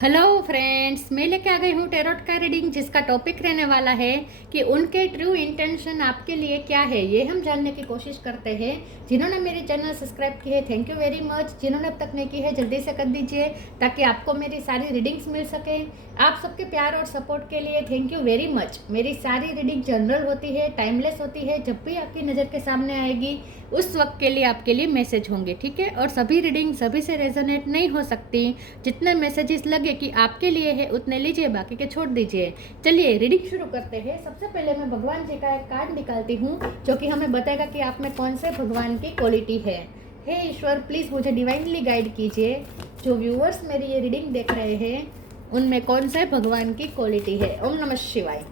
Hello friends, मैं लेके आ गई हूँ टैरोट का रीडिंग, जिसका टॉपिक रहने वाला है कि उनके ट्रू इंटेंशन आपके लिए क्या है। ये हम जानने की कोशिश करते हैं। जिन्होंने मेरी चैनल सब्सक्राइब की है, थैंक यू वेरी मच। जिन्होंने अब तक नहीं की है, जल्दी से कर दीजिए ताकि आपको मेरी सारी रीडिंग्स मिल सके। आप सबके प्यार और सपोर्ट के लिए थैंक यू वेरी मच। मेरी सारी रीडिंग जनरल होती है, टाइमलेस होती है। जब भी आपकी नज़र के सामने आएगी उस वक्त के लिए आपके लिए मैसेज होंगे, ठीक है। और सभी रीडिंग सभी से रेजोनेट नहीं हो सकती। जितने मैसेजेस लगे कि आपके लिए है उतने लीजिए, बाकी के छोड़ दीजिए। चलिए रीडिंग शुरू करते हैं। सबसे पहले मैं भगवान जी का एक कार्ड निकालती हूँ जो कि हमें बताएगा कि आप में कौन से भगवान की क्वालिटी है। हे ईश्वर, प्लीज़ मुझे डिवाइनली गाइड कीजिए। जो व्यूअर्स मेरी ये रीडिंग देख रहे हैं उनमें कौन से भगवान की क्वालिटी है। ओम नमः शिवाय।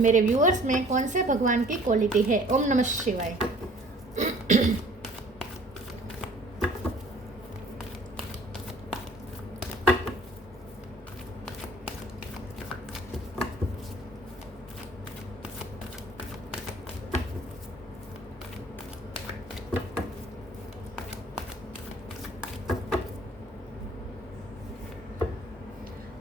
मेरे व्यूअर्स में कौन से भगवान की क्वालिटी है। ओम नमः शिवाय।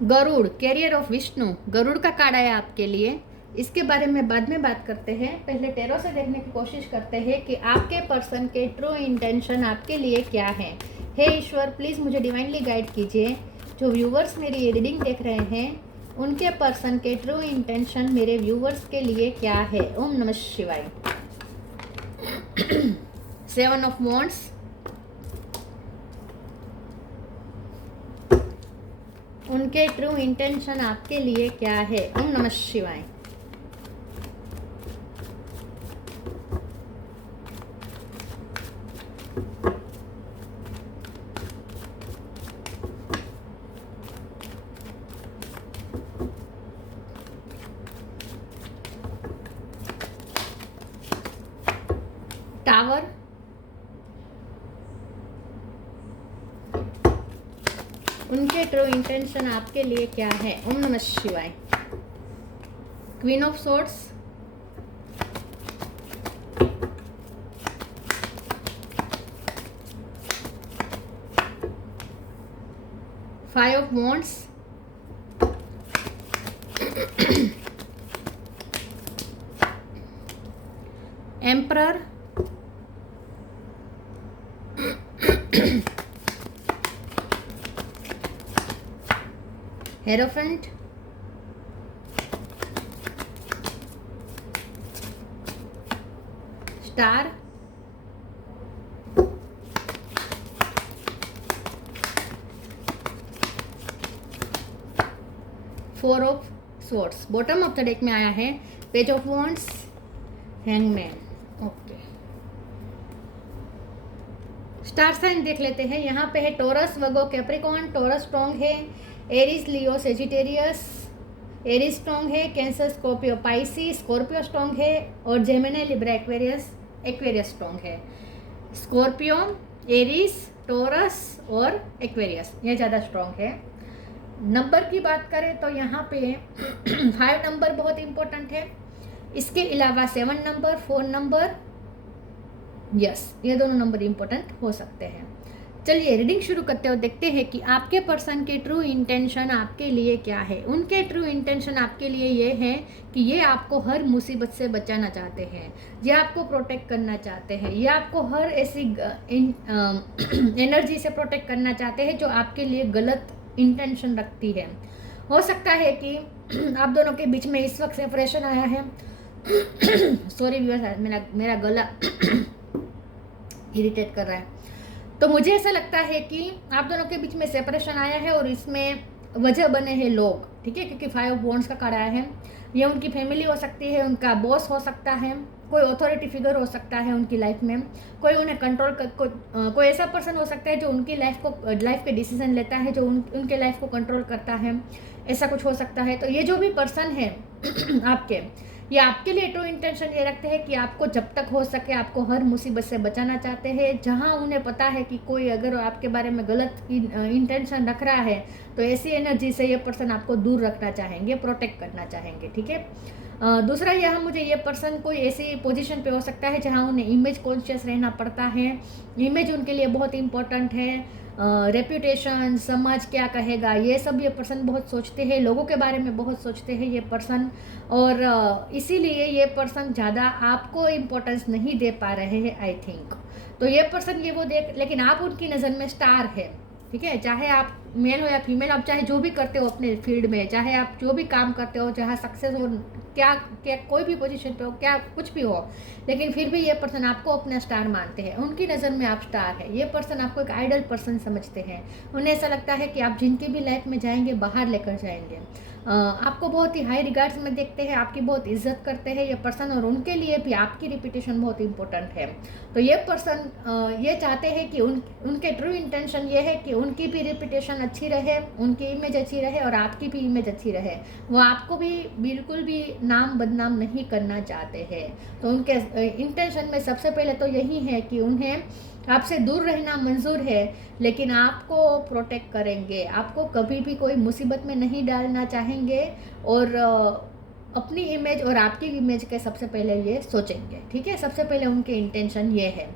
गरुड़, कैरियर ऑफ विष्णु, गरुड़ का कार्ड आया आपके लिए। इसके बारे में बाद में बात करते हैं। पहले टैरो से देखने की कोशिश करते हैं कि आपके पर्सन के ट्रू इंटेंशन आपके लिए क्या है। हे ईश्वर, प्लीज़ मुझे डिवाइनली गाइड कीजिए। जो व्यूवर्स मेरी ये रीडिंग देख रहे हैं उनके पर्सन के ट्रू इंटेंशन मेरे व्यूवर्स के लिए क्या है। ओम नमः शिवाय। 7 ऑफ वॉन्ड्स, उनके ट्रू इंटेंशन आपके लिए क्या है। ओम नमः शिवाय। टावर, उनके ट्रू इंटेंशन आपके लिए क्या है। ओम नमः शिवाय। Queen of swords, five of wands, emperor, hierophant, star, four of swords. Bottom of the deck में आया है page of wands, hangman. Okay, star sign देख लेते हैं। यहाँ पे है Taurus, Virgo, Capricorn. Taurus strong है, Aries, Leo, Sagittarius. Aries strong है, Cancer, Scorpio, Pisces. Scorpio strong है और Gemini, Libra, Aquarius. Aquarius strong है। स्कॉर्पियो, एरिस, टोरस और एक्वेरियस ये ज़्यादा स्ट्रॉन्ग है। नंबर की बात करें तो यहाँ पे 5 नंबर बहुत इंपॉर्टेंट है। इसके अलावा 7 नंबर, 4 नंबर, यस, ये दोनों नंबर इंपॉर्टेंट हो सकते हैं। चलिए रीडिंग शुरू करते हो, देखते हैं कि आपके पर्सन के ट्रू इंटेंशन आपके लिए क्या है। उनके ट्रू इंटेंशन आपके लिए ये है कि ये आपको हर मुसीबत से बचाना चाहते हैं, ये आपको प्रोटेक्ट करना चाहते हैं, ये आपको हर ऐसी एनर्जी से प्रोटेक्ट करना चाहते हैं जो आपके लिए गलत इंटेंशन रखती है। हो सकता है कि आप दोनों के बीच में इस वक्त सेपरेशन आया है। सॉरी व्यूअर्स, मेरा गला इरिटेट कर रहा है। तो मुझे ऐसा लगता है कि आप दोनों के बीच में सेपरेशन आया है और इसमें वजह बने हैं लोग, ठीक है, क्योंकि 5 ऑफ वॉन्ड्स का कार्ड आया है। ये उनकी फैमिली हो सकती है, उनका बॉस हो सकता है, कोई अथॉरिटी फिगर हो सकता है उनकी लाइफ में, कोई उन्हें कंट्रोल कर, कोई ऐसा पर्सन हो सकता है जो उनकी लाइफ के डिसीजन लेता है, जो उनके लाइफ को कंट्रोल करता है, ऐसा कुछ हो सकता है। तो ये जो भी पर्सन है आपके, ये आपके लिए ट्रू इंटेंशन ये रखते हैं कि आपको जब तक हो सके आपको हर मुसीबत से बचाना चाहते हैं। जहां उन्हें पता है कि कोई अगर आपके बारे में गलत इंटेंशन रख रहा है तो ऐसी एनर्जी से ये पर्सन आपको दूर रखना चाहेंगे, प्रोटेक्ट करना चाहेंगे, ठीक है। दूसरा यहाँ मुझे ये पर्सन कोई ऐसी पोजीशन पे हो सकता है जहाँ उन्हें इमेज कॉन्शियस रहना पड़ता है। इमेज उनके लिए बहुत इंपॉर्टेंट है। रेप्यूटेशन, समाज क्या कहेगा, ये सब ये पर्सन बहुत सोचते हैं, लोगों के बारे में बहुत सोचते हैं ये पर्सन। और इसीलिए ये पर्सन ज़्यादा आपको इम्पोर्टेंस नहीं दे पा रहे हैं आई थिंक। तो ये पर्सन ये वो देख, लेकिन आप उनकी नज़र में स्टार है, ठीक है। चाहे आप मेल हो या फीमेल, आप चाहे जो भी करते हो अपने फील्ड में, चाहे आप जो भी काम करते हो, चाहे सक्सेस हो, क्या क्या कोई भी पोजीशन पे हो, क्या कुछ भी हो, लेकिन फिर भी ये पर्सन आपको अपना स्टार मानते हैं। उनकी नज़र में आप स्टार है। ये पर्सन आपको एक आइडल पर्सन समझते हैं। उन्हें ऐसा लगता है कि आप जिनकी भी लाइफ में जाएंगे बाहर लेकर जाएंगे। आपको बहुत ही हाई रिगार्ड्स में देखते हैं, आपकी बहुत इज्जत करते हैं ये पर्सन, और उनके लिए भी आपकी रिपीटेशन बहुत इंपॉर्टेंट है। तो ये पर्सन ये चाहते हैं कि उनके ट्रू इंटेंशन ये है कि उनकी भी रिपीटेशन अच्छी रहे, उनकी इमेज अच्छी रहे और आपकी भी इमेज अच्छी रहे। वो आपको भी बिल्कुल भी नाम बदनाम नहीं करना चाहते हैं। तो उनके इंटेंशन में सबसे पहले तो यही है कि उन्हें आपसे दूर रहना मंजूर है, लेकिन आपको प्रोटेक्ट करेंगे, आपको कभी भी कोई मुसीबत में नहीं डालना चाहेंगे, और अपनी इमेज और आपकी इमेज के सबसे पहले ये सोचेंगे, ठीक है। सबसे पहले उनके इंटेंशन ये है।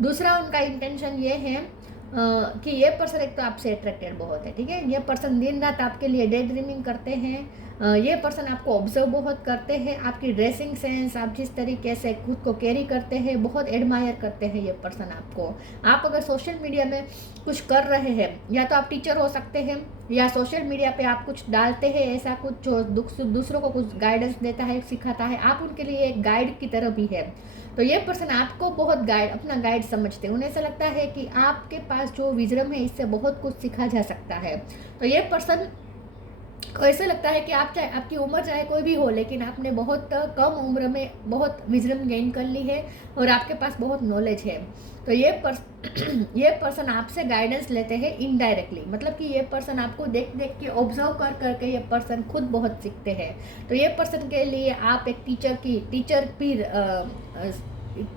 दूसरा उनका इंटेंशन ये है कि ये पर्सन एक तो आपसे अट्रैक्टेड बहुत है, ठीक है। ये पर्सन दिन रात आपके लिए डे ड्रीमिंग करते हैं। ये पर्सन आपको ऑब्जर्व बहुत करते हैं, आपकी ड्रेसिंग सेंस, आप जिस तरीके से खुद को कैरी करते हैं, बहुत एडमायर करते हैं ये पर्सन आपको। आप अगर सोशल मीडिया में कुछ कर रहे हैं, या तो आप टीचर हो सकते हैं, या सोशल मीडिया पे आप कुछ डालते हैं ऐसा कुछ जो दूसरों को कुछ गाइडेंस देता है, सिखाता है, आप उनके लिए एक गाइड की तरह भी है। तो ये पर्सन आपको बहुत अपना गाइड समझते हैं। उन्हें ऐसा लगता है कि आपके पास जो विजडम है इससे बहुत कुछ सीखा जा सकता है। तो ये पर्सन को ऐसा लगता है कि आप चाहे आपकी उम्र चाहे कोई भी हो, लेकिन आपने बहुत कम उम्र में बहुत विजडम गेन कर ली है और आपके पास बहुत नॉलेज है। तो ये पर्सन आपसे गाइडेंस लेते हैं इनडायरेक्टली, मतलब कि ये पर्सन आपको देख देख के ऑब्जर्व कर करके ये पर्सन खुद बहुत सीखते हैं। तो ये पर्सन के लिए आप एक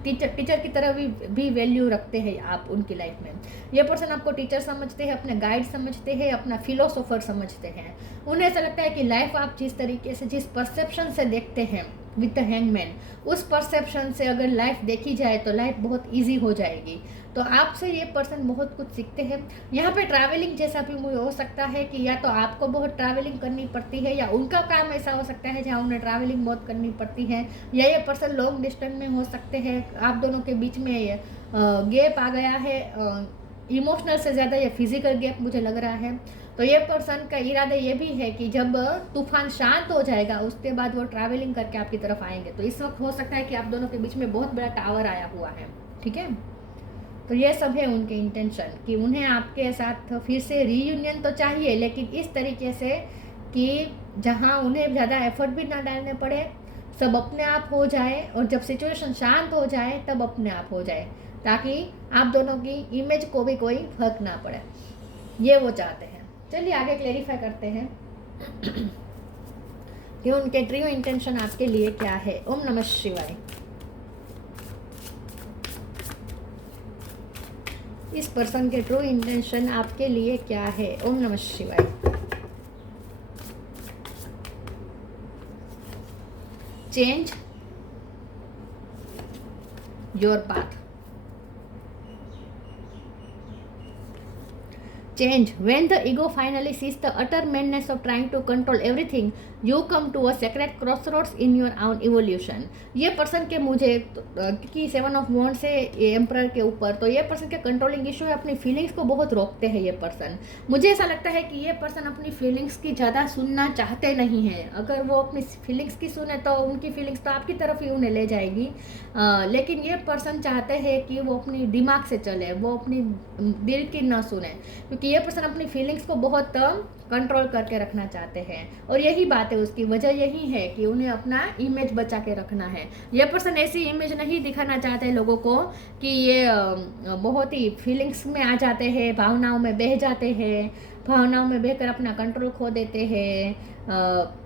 टीचर की तरह भी वैल्यू रखते हैं आप उनकी लाइफ में। ये पर्सन आपको टीचर समझते हैं, अपने गाइड समझते हैं, अपना फिलोसोफर समझते हैं। उन्हें ऐसा लगता है कि लाइफ आप जिस तरीके से, जिस परसेप्शन से देखते हैं विद द हैंगमैन, उस परसेप्शन से अगर लाइफ देखी जाए तो लाइफ बहुत ईजी हो जाएगी। तो आपसे ये पर्सन बहुत कुछ सीखते हैं। यहाँ पे ट्रैवलिंग जैसा भी हो सकता है कि या तो आपको बहुत ट्रैवलिंग करनी पड़ती है, या उनका काम ऐसा हो सकता है जहाँ उन्हें ट्रैवलिंग बहुत करनी पड़ती है, या ये पर्सन लॉन्ग डिस्टेंस में हो सकते हैं। आप दोनों के बीच में गैप आ गया है, इमोशनल से ज़्यादा ये फिजिकल गैप मुझे लग रहा है। तो ये पर्सन का इरादा ये भी है कि जब तूफान शांत हो जाएगा उसके बाद वो ट्रैवलिंग करके आपकी तरफ आएंगे। तो इस वक्त हो सकता है कि आप दोनों के बीच में बहुत बड़ा टावर आया हुआ है, ठीक है। तो ये सब है उनके इंटेंशन कि उन्हें आपके साथ फिर से रीयूनियन तो चाहिए, लेकिन इस तरीके से कि जहाँ उन्हें ज़्यादा एफर्ट भी ना डालने पड़े, सब अपने आप हो जाए, और जब सिचुएशन शांत हो जाए तब अपने आप हो जाए, ताकि आप दोनों की इमेज को भी कोई फर्क ना पड़े। ये वो चाहते हैं। चलिए आगे क्लेरिफाई करते हैं कि उनके ट्रू इंटेंशन आपके लिए क्या है। ओम नमः शिवाय। इस पर्सन के ट्रू इंटेंशन आपके लिए क्या है। ओम नमः शिवाय। Change your path. Change. When the ego finally sees the utter madness of trying to control everything, you come to a sacred crossroads in your own evolution. ये पर्सन के मुझे कि 7 ऑफ वॉन्ड्स है एम्परर के ऊपर, तो ये person के कंट्रोलिंग इशू है, अपनी फीलिंग्स को बहुत रोकते हैं ये पर्सन। मुझे ऐसा लगता है कि ये पर्सन अपनी फीलिंग्स की ज़्यादा सुनना चाहते नहीं हैं। अगर वो अपनी फीलिंग्स की सुने तो उनकी फीलिंग्स तो आपकी तरफ ही उन्हें ले जाएगी, लेकिन ये पर्सन चाहते हैं कि वो अपनी दिमाग से चले, वो अपनी दिल की ना सुने, क्योंकि ये पर्सन अपनी फीलिंग्स को बहुत कंट्रोल करके रखना चाहते हैं। और यही बात है, उसकी वजह यही है कि उन्हें अपना इमेज बचा के रखना है। ये पर्सन ऐसी इमेज नहीं दिखाना चाहते लोगों को कि ये बहुत ही फीलिंग्स में आ जाते हैं, भावनाओं में बह जाते हैं, भावनाओं में बहकर अपना कंट्रोल खो देते हैं,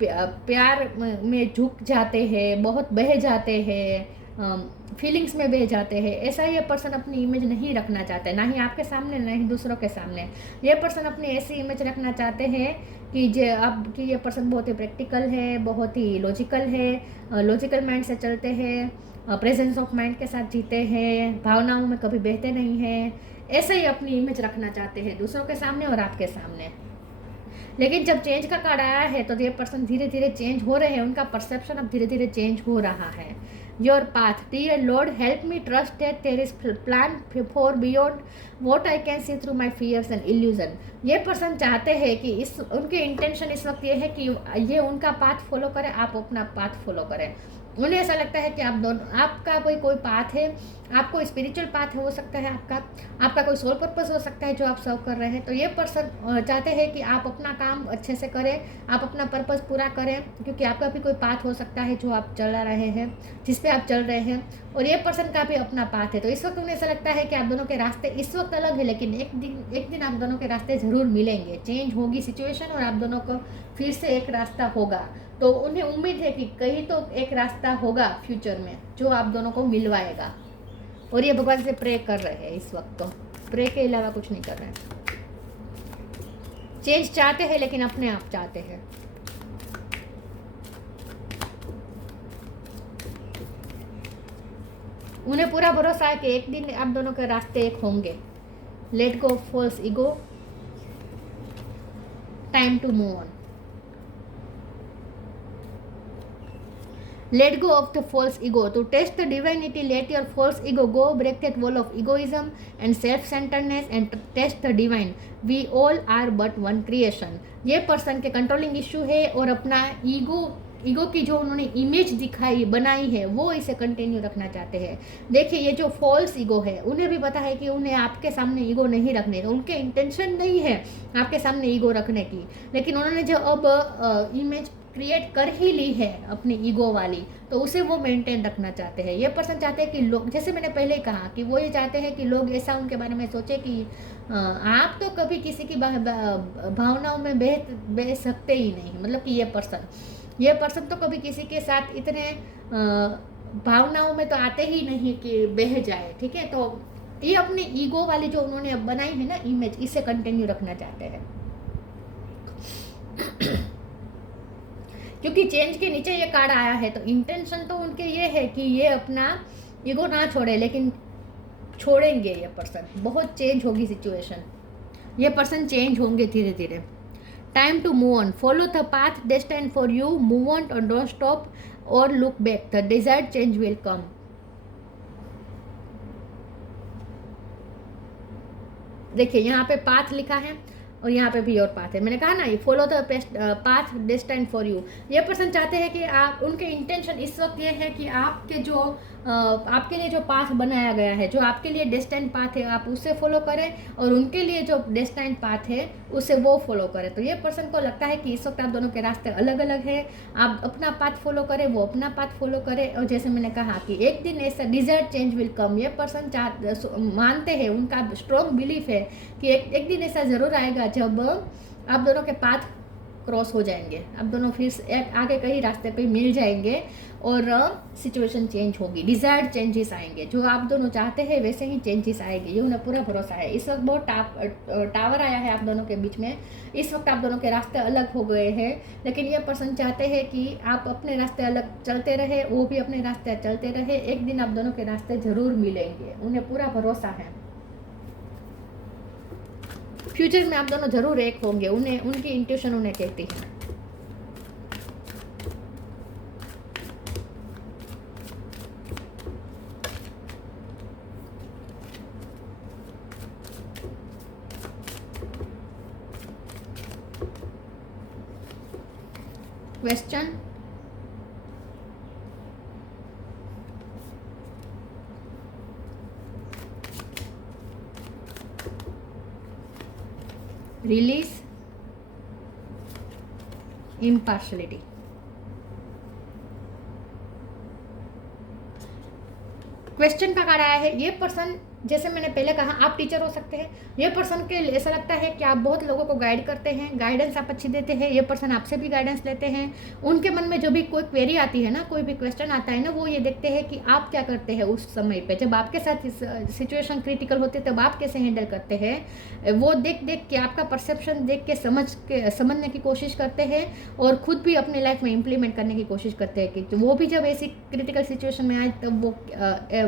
प्यार में झुक जाते हैं, बहुत बह जाते हैं, फीलिंग्स में बह जाते हैं। ऐसा ये पर्सन अपनी इमेज नहीं रखना चाहते, ना ही आपके सामने ना ही दूसरों के सामने। ये पर्सन अपनी ऐसी इमेज रखना चाहते हैं कि ये पर्सन बहुत ही प्रैक्टिकल है, बहुत ही लॉजिकल है, लॉजिकल माइंड से चलते हैं, प्रेजेंस ऑफ माइंड के साथ जीते हैं, भावनाओं में कभी बहते नहीं हैं, ऐसे ही अपनी इमेज रखना चाहते हैं दूसरों के सामने और आपके सामने। लेकिन जब चेंज का कार्ड आया है तो ये पर्सन धीरे धीरे चेंज हो रहे हैं, उनका परसेप्शन अब धीरे धीरे चेंज हो रहा है। Your path, dear Lord help me trust that there is plan for beyond what I can see through my fears and illusion. ये पर्सन चाहते हैं कि इस उनके इंटेंशन इस वक्त ये है कि ये उनका पाथ फॉलो करें, आप अपना पाथ फॉलो करें। उन्हें ऐसा लगता है कि आप दोनों, आपका कोई पाथ है, आपको स्पिरिचुअल पाथ हो सकता है, आपका कोई सोल पर्पस हो सकता है जो आप सर्व कर रहे हैं। तो ये पर्सन चाहते हैं कि आप अपना काम अच्छे से करें, आप अपना पर्पस पूरा करें, क्योंकि आपका भी कोई पाथ हो सकता है जो आप चला रहे हैं, जिस पे आप चल रहे हैं, और ये पर्सन का भी अपना पाथ है। तो इस वक्त उन्हें ऐसा लगता है कि आप दोनों के रास्ते इस वक्त अलग है, लेकिन एक दिन आप दोनों के रास्ते ज़रूर मिलेंगे। चेंज होगी सिचुएशन और आप दोनों को फिर से एक रास्ता होगा। तो उन्हें उम्मीद है कि कहीं तो एक रास्ता होगा फ्यूचर में जो आप दोनों को मिलवाएगा। और ये भगवान से प्रे कर रहे हैं इस वक्त, तो प्रे के अलावा कुछ नहीं कर रहे हैं। चेंज चाहते हैं लेकिन अपने आप चाहते हैं। उन्हें पूरा भरोसा है कि एक दिन आप दोनों के रास्ते एक होंगे। Let go false ego, time to move on. Let go of the false ego. To test the divinity, let your false ego go, break that wall of egoism and self-centeredness and test the divine. We all are but one creation. ये person के controlling issue है और अपना ego की जो उन्होंने image दिखाई बनाई है वो इसे कंटिन्यू रखना चाहते हैं। देखिए ये जो फॉल्स ईगो है, उन्हें भी पता है कि उन्हें आपके सामने ईगो नहीं रखने, उनके इंटेंशन नहीं है आपके सामने ईगो रखने की, लेकिन उन्होंने जो अब इमेज क्रिएट कर ही ली है अपनी ईगो वाली, तो उसे वो मेंटेन रखना चाहते हैं। ये पर्सन चाहते हैं कि लोग, जैसे मैंने पहले ही कहा कि वो ये चाहते हैं कि लोग ऐसा उनके बारे में सोचे कि आप तो कभी किसी की भावनाओं में बह सकते ही नहीं। मतलब कि ये पर्सन तो कभी किसी के साथ इतने भावनाओं में तो आते ही नहीं कि बह जाए। ठीक है, तो ये अपनी ईगो वाली जो उन्होंने अब बनाई है ना इमेज, इसे कंटिन्यू रखना चाहते हैं। क्योंकि चेंज के नीचे ये कार्ड आया है, तो इंटेंशन तो उनके ये है कि ये अपना ईगो ना छोड़े, लेकिन छोड़ेंगे ये पर्सन। बहुत चेंज होगी सिचुएशन, ये पर्सन चेंज होंगे धीरे धीरे। Time to move on, follow the path destined for you, move on और डोंट स्टॉप और look back, the desired change will come. देखिए यहाँ पे पाथ लिखा है और यहाँ पे भी और पाथ है। मैंने कहा ना, ये follow the path destined for you. ये पर्सन चाहते हैं कि आप, उनके इंटेंशन इस वक्त ये है कि आपके जो आपके लिए जो पाथ बनाया गया है, जो आपके लिए डेस्टाइन्ड पाथ है, आप उसे फॉलो करें, और उनके लिए जो डेस्टाइन्ड पाथ है उसे वो फॉलो करें। तो ये पर्सन को लगता है कि इस वक्त आप दोनों के रास्ते अलग अलग हैं, आप अपना पाथ फॉलो करें, वो अपना पाथ फॉलो करें। और जैसे मैंने कहा कि एक दिन ऐसा डिजायर्ड चेंज विल कम, ये पर्सन मानते हैं, उनका स्ट्रॉन्ग बिलीफ है कि एक दिन ऐसा ज़रूर आएगा जब आप दोनों के पाथ क्रॉस हो जाएंगे, आप दोनों फिर आगे कहीं रास्ते पे मिल जाएंगे और सिचुएशन चेंज होगी, डिज़ायर्ड चेंजेस आएंगे। जो आप दोनों चाहते हैं वैसे ही चेंजेस आएंगे, ये उन्हें पूरा भरोसा है। इस वक्त बहुत टावर आया है आप दोनों के बीच में, इस वक्त आप दोनों के रास्ते अलग हो गए हैं, लेकिन ये पर्सन चाहते हैं कि आप अपने रास्ते अलग चलते रहे, वो भी अपने रास्ते चलते रहे। एक दिन आप दोनों के रास्ते ज़रूर मिलेंगे, उन्हें पूरा भरोसा है। फ्यूचर में आप दोनों जरूर एक होंगे, उन्हें, उनकी इंट्यूशन उन्हें कहती है। Question, release, impartiality. क्वेश्चन का कार्ड आया है। ये पर्सन, जैसे मैंने पहले कहा, आप टीचर हो सकते हैं। ये पर्सन के ऐसा लगता है कि आप बहुत लोगों को गाइड करते हैं, गाइडेंस आप अच्छी देते हैं। ये पर्सन आपसे भी गाइडेंस लेते हैं। उनके मन में जो भी कोई क्वेरी आती है ना, कोई भी क्वेश्चन आता है ना, वो ये देखते हैं कि आप क्या करते हैं उस समय पे, जब आपके साथ सिचुएशन क्रिटिकल होती है तब आप कैसे हैंडल करते हैं। वो देख के, आपका परसेप्शन देख के समझने की कोशिश करते हैं और खुद भी अपनी लाइफ में इम्प्लीमेंट करने की कोशिश करते हैं कि वो भी जब ऐसी क्रिटिकल सिचुएशन में आए तब वो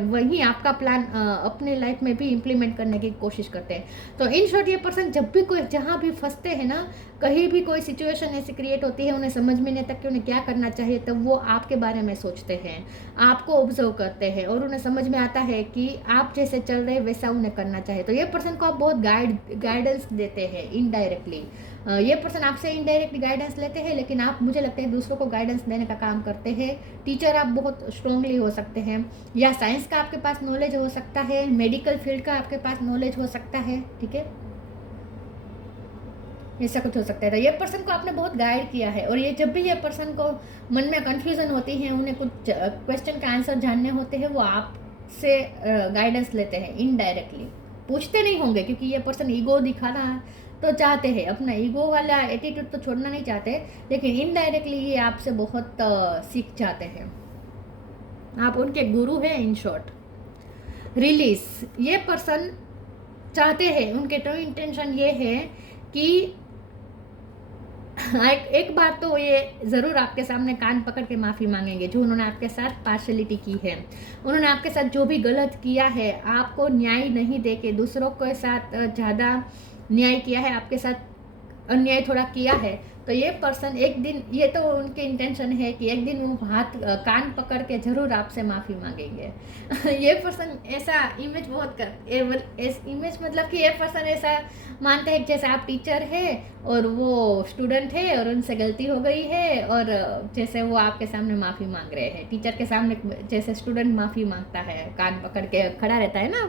वहीं आपका प्लान अपने रियल लाइफ में भी इम्प्लीमेंट करने की कोशिश करते हैं। तो इन शॉर्ट ये पर्सन जब भी कोई जहाँ भी फंसते हैं ना, कहीं भी कोई सिचुएशन ऐसी क्रिएट होती है, उन्हें समझ में नहीं आता कि उन्हें क्या करना चाहिए, तब वो आपके बारे में सोचते हैं, आपको ऑब्जर्व करते हैं और उन्हें समझ में आता है कि आप जैसे चल रहे वैसा उन्हें करना चाहिए। तो ये पर्सन को आप बहुत गाइडेंस देते हैं इनडायरेक्टली। ये पर्सन आपसे इनडायरेक्टली गाइडेंस लेते हैं, लेकिन आप, मुझे लगता है, दूसरों को गाइडेंस देने का काम करते हैं। टीचर आप बहुत स्ट्रांगली हो सकते हैं, या साइंस का आपके पास नॉलेज हो सकता है, मेडिकल फील्ड का आपके पास नॉलेज हो सकता है, ठीक है, ऐसा कुछ हो सकता है। तो ये पर्सन को आपने बहुत गाइड किया है, और ये जब भी ये पर्सन को मन में कन्फ्यूज़न होती है, उन्हें कुछ क्वेश्चन का आंसर जानने होते हैं, वो आपसे गाइडेंस लेते हैं इनडायरेक्टली। पूछते नहीं होंगे, क्योंकि ये पर्सन ईगो दिखाना तो चाहते हैं, अपना ईगो वाला एटीट्यूड तो छोड़ना नहीं चाहते, लेकिन इनडायरेक्टली ये आपसे बहुत सीख जाते हैं। आप उनके गुरु हैं इन शॉर्ट। रिलीज, ये पर्सन चाहते हैं, उनके ट्रू इंटेंशन ये है कि एक बार तो ये ज़रूर आपके सामने कान पकड़ के माफ़ी मांगेंगे, जो उन्होंने आपके साथ पार्शलिटी की है, उन्होंने आपके साथ जो भी गलत किया है, आपको न्याय नहीं देके दूसरों के साथ ज़्यादा न्याय किया है, आपके साथ अन्याय थोड़ा किया है। तो ये पर्सन एक दिन, ये तो उनके इंटेंशन है कि एक दिन वो हाथ कान पकड़ के ज़रूर आपसे माफ़ी मांगेंगे। ये पर्सन ऐसा इमेज बहुत इमेज मतलब कि ये पर्सन ऐसा मानते हैं कि जैसे आप टीचर है और वो स्टूडेंट है और उनसे गलती हो गई है, और जैसे वो आपके सामने माफ़ी मांग रहे हैं, टीचर के सामने जैसे स्टूडेंट माफ़ी मांगता है, कान पकड़ के खड़ा रहता है ना,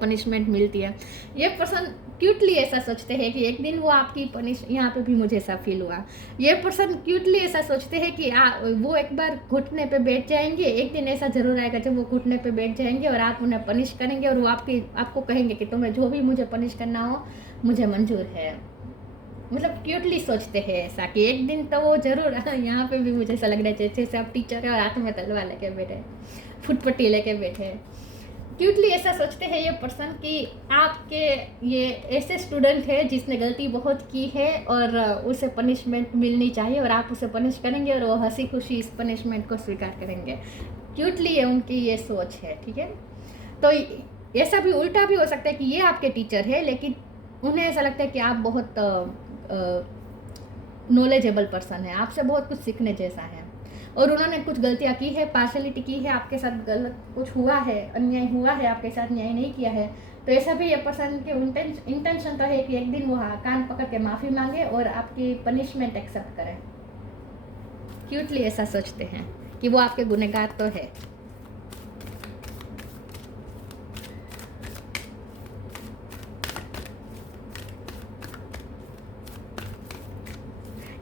पनिशमेंट मिलती है। ये पर्सन क्यूटली ऐसा सोचते हैं कि एक दिन वो आपकी यहाँ पे भी मुझे ऐसा फील हुआ। ये पर्सन क्यूटली ऐसा सोचते हैं कि वो एक बार घुटने पे बैठ जाएंगे, एक दिन ऐसा जरूर आएगा जब वो घुटने पे बैठ जाएंगे और आप उन्हें पनिश करेंगे, और वो आपको कहेंगे कि तुम्हें जो भी मुझे पनिश करना हो मुझे मंजूर है। मतलब क्यूटली सोचते हैं ऐसा कि एक दिन तो वो जरूर यहाँ पे भी मुझे ऐसा लग रहा है जैसे आप टीचर है और हाथ में तलवार लेके बैठे, फुटपट्टी लेके बैठे। क्यूटली ऐसा सोचते हैं ये पर्सन कि आपके ये ऐसे स्टूडेंट है जिसने गलती बहुत की है और उसे पनिशमेंट मिलनी चाहिए, और आप उसे पनिश करेंगे और वो हंसी खुशी इस पनिशमेंट को स्वीकार करेंगे। क्यूटली ये उनकी ये सोच है, ठीक है। तो ऐसा भी उल्टा भी हो सकता है कि ये आपके टीचर है, लेकिन उन्हें ऐसा लगता है कि आप बहुत नॉलेजेबल पर्सन है, आपसे बहुत कुछ सीखने जैसा है, और उन्होंने कुछ गलतियाँ की है, पार्शलिटी की है, आपके साथ गलत कुछ हुआ है, अन्याय हुआ है, आपके साथ न्याय नहीं किया है। तो ऐसा भी ये पर्सन के इंटेंशन तो है कि एक दिन वो कान पकड़ के माफ़ी मांगे और आपकी पनिशमेंट एक्सेप्ट करें। क्यूटली ऐसा सोचते हैं कि वो आपके गुनहगार तो है।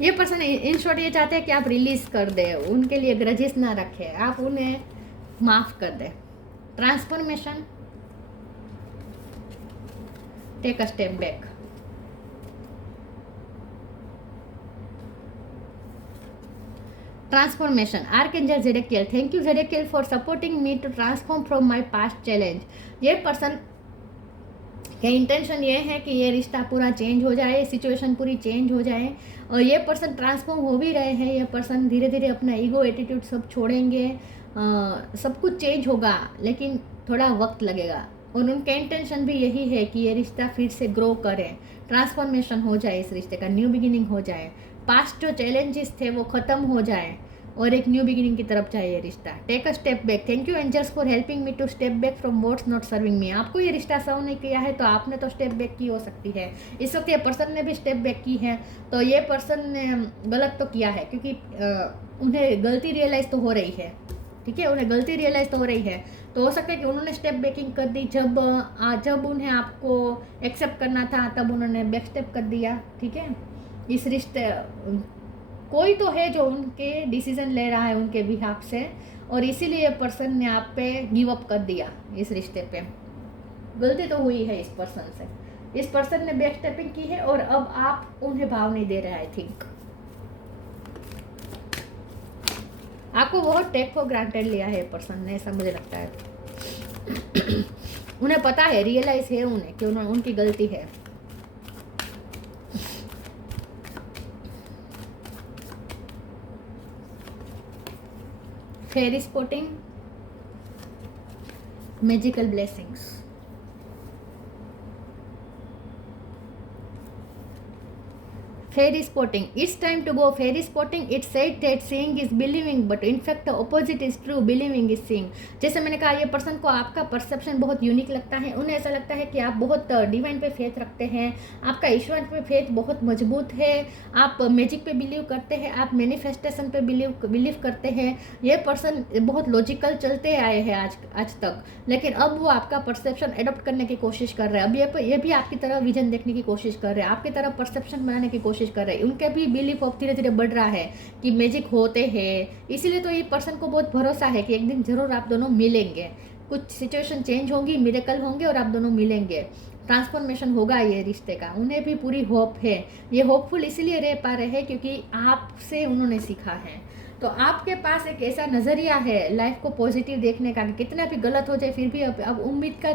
ये पर्सन इन शॉर्ट ये चाहते हैं कि आप रिलीज कर दें, उनके लिए ग्रजेस ना रखें, आप उन्हें माफ कर दें। Transformation, take a step back. Transformation, archangel Zadkiel, thank you Zadkiel for supporting me to transform from my past challenge. ये पर्सन के इंटेंशन ये है कि ये रिश्ता पूरा चेंज हो जाए, सिचुएशन पूरी चेंज हो जाए, और ये पर्सन ट्रांसफॉर्म हो भी रहे हैं। ये पर्सन धीरे धीरे अपना ईगो एटीट्यूड सब छोड़ेंगे, सब कुछ चेंज होगा, लेकिन थोड़ा वक्त लगेगा, और उनका इंटेंशन भी यही है कि ये रिश्ता फिर से ग्रो करे, ट्रांसफॉर्मेशन हो जाए, इस रिश्ते का न्यू बिगिनिंग हो जाए, पास्ट जो चैलेंजेस थे वो ख़त्म हो जाए और एक न्यू बिगिनिंग की तरफ जाए ये रिश्ता। Take a step back, thank you angels for helping me to step back from what's not serving me. आपको ये रिश्ता सर्व नहीं किया है तो आपने तो स्टेप बैक की हो सकती है। इस वक्त ये पर्सन ने भी स्टेप बैक की है, तो ये पर्सन ने गलत तो किया है, क्योंकि उन्हें गलती रियलाइज़ तो हो रही है, ठीक है, उन्हें गलती रियलाइज़ तो हो रही है। तो हो सकता है कि उन्होंने स्टेप बैकिंग कर दी, जब उन्हें आपको एक्सेप्ट करना था तब उन्होंने बैक स्टेप कर दिया, ठीक है। इस रिश्ते कोई तो है जो उनके डिसीजन ले रहा है उनके बिहाफ से, और इसीलिए पर्सन ने आप पे गिव अप कर दिया इस रिश्ते पे। गलती तो हुई है इस पर्सन से, इस पर्सन ने बैक स्टेपिंग की है और अब आप उन्हें भाव नहीं दे रहे। आई थिंक आपको बहुत टेक फॉर ग्रांटेड लिया है पर्सन ने, ऐसा मुझे लगता है। उन्हें पता है, रियलाइज है उन्हें कि उनकी गलती है। Fairy spotting, magical blessings, fairy spotting. It's time to go fairy spotting. It said that seeing is believing, but in fact the opposite is true. Believing is seeing. जैसे मैंने कहा, ये पर्सन को आपका परसेप्शन बहुत यूनिक लगता है. उन्हें ऐसा लगता है कि आप बहुत डिवाइन पे फेथ रखते हैं, आपका ईश्वर पे फेथ बहुत मजबूत है, आप मैजिक पे बिलीव करते हैं, आप मैनिफेस्टेशन पे बिलीव करते हैं. ये पर्सन बहुत लॉजिकल चलते आए हैं आज तक, लेकिन अब वो आपका परसेप्शन एडॉप्ट करने की कोशिश कर रहे हैं. अब ये भी आपकी तरह विजन देखने की कोशिश कर रहे हैं, आपकी तरह परसेप्शन बनाने की कोशिश कर रहे हैं. उनके भी बिलीफ ऑफ धीरे धीरे बढ़ रहा है कि मैजिक होते हैं. इसीलिए तो ये पर्सन को बहुत भरोसा है कि एक दिन ज़रूर आप दोनों मिलेंगे, कुछ सिचुएशन चेंज होंगी, मिरेकल होंगे और आप दोनों मिलेंगे, ट्रांसफॉर्मेशन होगा ये रिश्ते का. उन्हें भी पूरी होप है. ये होपफुल इसीलिए रह पा रहे हैं क्योंकि आपसे उन्होंने सीखा है. तो आपके पास एक ऐसा नज़रिया है लाइफ को पॉजिटिव देखने का कि कितना भी गलत हो जाए फिर भी अब उम्मीद का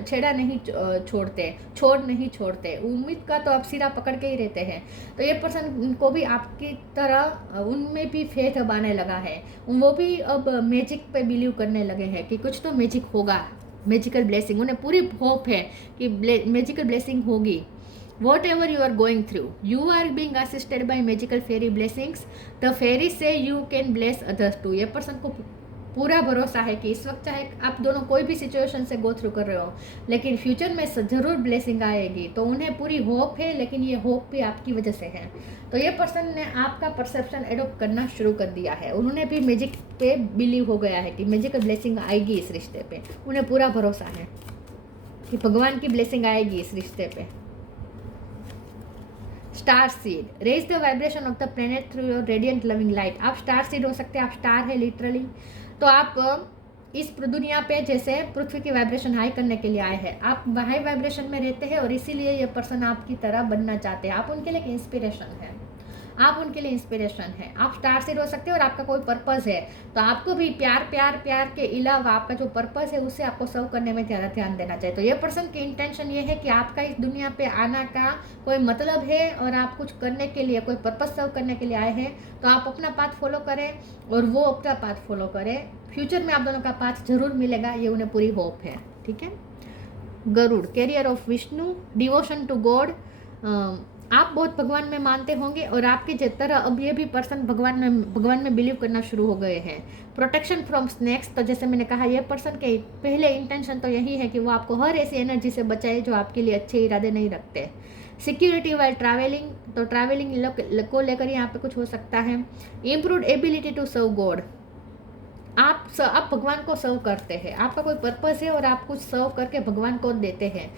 छेड़ा नहीं छोड़ते. उम्मीद का तो आप सिरा पकड़ के ही रहते हैं. तो ये पर्सन को भी आपकी तरह उनमें भी फेथ अब आने लगा है. वो भी अब मैजिक पे बिलीव करने लगे हैं कि कुछ तो मैजिक होगा, मैजिकल ब्लेसिंग. उन्हें पूरी होप है कि मैजिकल ब्लेसिंग होगी. Whatever you are going through, you are being assisted by magical fairy blessings. The fairies say you can bless others too. ये पर्सन को पूरा भरोसा है कि इस वक्त चाहे आप दोनों कोई भी सिचुएशन से गो थ्रू कर रहे हो, लेकिन फ्यूचर में ज़रूर ब्लेसिंग आएगी. तो उन्हें पूरी होप है, लेकिन ये होप भी आपकी वजह से है. तो ये पर्सन ने आपका परसेप्शन एडॉप्ट करना शुरू कर दिया है. उन्होंने भी मैजिक पे बिलीव हो गया है कि मैजिकल ब्लेसिंग आएगी इस रिश्ते पे. उन्हें पूरा भरोसा है कि भगवान की ब्लेसिंग आएगी इस रिश्ते पे. Star seed, raise the vibration of the planet through your radiant loving light. आप स्टार सीड हो सकते हैं, आप स्टार है लिटरली. तो आप इस दुनिया पे जैसे पृथ्वी की वाइब्रेशन हाई करने के लिए आए हैं. आप हाई वाइब्रेशन में रहते हैं और इसीलिए ये पर्सन आपकी तरह बनना चाहते हैं. आप उनके लिए एक इंस्पिरेशन है, आप उनके लिए इंस्पिरेशन है. आप स्टार सीड हो सकते हैं और आपका कोई पर्पस है, तो आपको भी प्यार के अलावा आपका जो पर्पस है उससे आपको सर्व करने में ज़्यादा ध्यान देना चाहिए. तो ये पर्सन की इंटेंशन ये है कि आपका इस दुनिया पे आना का कोई मतलब है और आप कुछ करने के लिए, कोई पर्पस सर्व करने के लिए आए हैं. तो आप अपना पाथ फॉलो करें और वो अपना पाथ फॉलो करें. फ्यूचर में आप दोनों का पाथ जरूर मिलेगा, ये उन्हें पूरी होप है. ठीक है. Garuda, carrier of Vishnu, devotion to God. आप बहुत भगवान में मानते होंगे और आपकी तरह अब ये भी पर्सन भगवान में बिलीव करना शुरू हो गए हैं. Protection from snacks. तो जैसे मैंने कहा, ये पर्सन के पहले इंटेंशन तो यही है कि वो आपको हर ऐसी एनर्जी से बचाए जो आपके लिए अच्छे इरादे नहीं रखते. Security while travelling. तो ट्रैवलिंग को लेकर यहाँ पे कुछ हो सकता है. Improved ability to serve God. आप भगवान को सर्व करते हैं, आपका कोई पर्पस है और आप कुछ सर्व करके भगवान को देते हैं,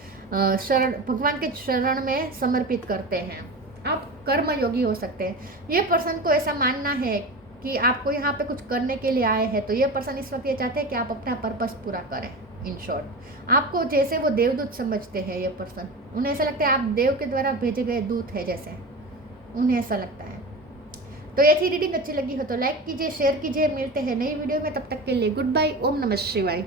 भगवान के शरण में समर्पित करते हैं. आप कर्म योगी हो सकते हैं. ये पर्सन को ऐसा मानना है कि आपको यहाँ पे कुछ करने के लिए आए हैं. तो ये पर्सन इस वक्त ये चाहते हैं कि आप अपना पर्पस पूरा करें. इन शॉर्ट, आपको जैसे वो देवदूत समझते हैं ये पर्सन. उन्हें ऐसा लगता है आप देव के द्वारा भेजे गए दूत है, जैसे उन्हें ऐसा लगता है. तो ये थी रीडिंग. अच्छी लगी हो तो लाइक कीजिए, शेयर कीजिए. मिलते हैं नई वीडियो में, तब तक के लिए गुड बाय. ओम नमः शिवाय.